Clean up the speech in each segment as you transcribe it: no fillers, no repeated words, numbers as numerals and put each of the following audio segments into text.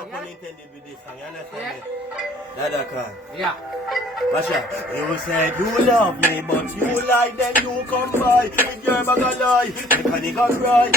song, pun yeah? intended with this song, you understand Yeah. me? Dada Khan. Yeah. Masha, you said you love me, but you lied, then you come by with your bag of lie. Mechanic a cry.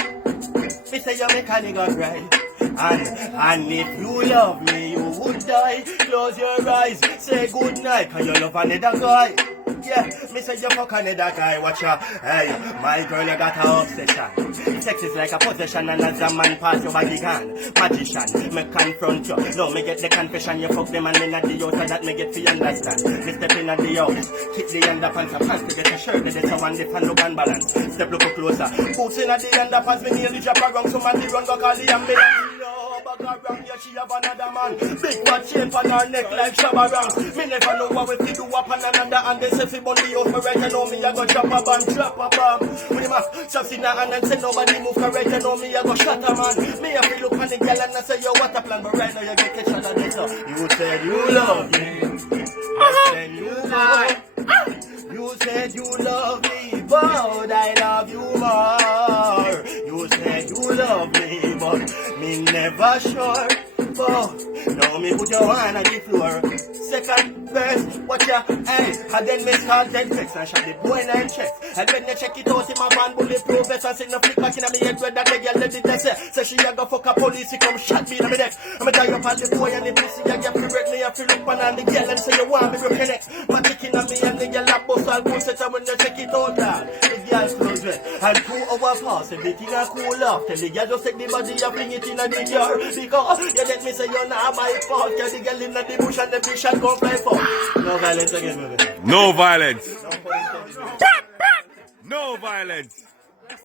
Me say your mechanic a cry. And if you love me, you would die. Close your eyes, say good night, cause you love another guy. Yeah, me say you fuck another guy, watch ya. Hey, my girl, you got a obsession. Sex is like a possession, and as a man pass your body gun. Magician, me confront you. No, me get the confession, you fuck them and me not the house, so that me get to understand. Me step in at the house, kick the underpants, and pants to get a shirt, that there's a one different look and balance. Step look closer, boots in at the underpants, me nearly drop around, somebody run go call the ambulance. No, bag around, yeah, she have another man. Big fat chain on her neck like Shabba Ranks. Me never know what we fi do up on another, and they say fi bun the house, me right, you know me, I go drop a bomb. With him a chop in her hand and say nobody move correct, you know me, I go shut a man. Me have to look on the girl and I say, yo, what a plan, but right now you get shot at this. You said you love me, then you love. You said you love me, but I love you more. You said you love me, but me never sure. Oh, now me put your hand on the floor. Second verse, watch ya, hey. And then me start dead vex and shot the boy in her chest. And when they check it out, in my van bulletproof vest and see no flick back in my head where that the girl let it say. Say she a go fuck a police, he come shot me in my neck. I'm tie up on the boy and the pussy, I get free me, I feel up on the girl and say you want me to connect. My chicken on me and the girl a bust all good set and when they check it out, lad. The girl close red. And 2 hours pass, everything a cool off. Tell the girl just take the body and fling it in the jar. Because you let me say you're not my fault. Cause the girl in the bush and the fish and go fly for. No violence again, baby. No violence. No violence. No violence.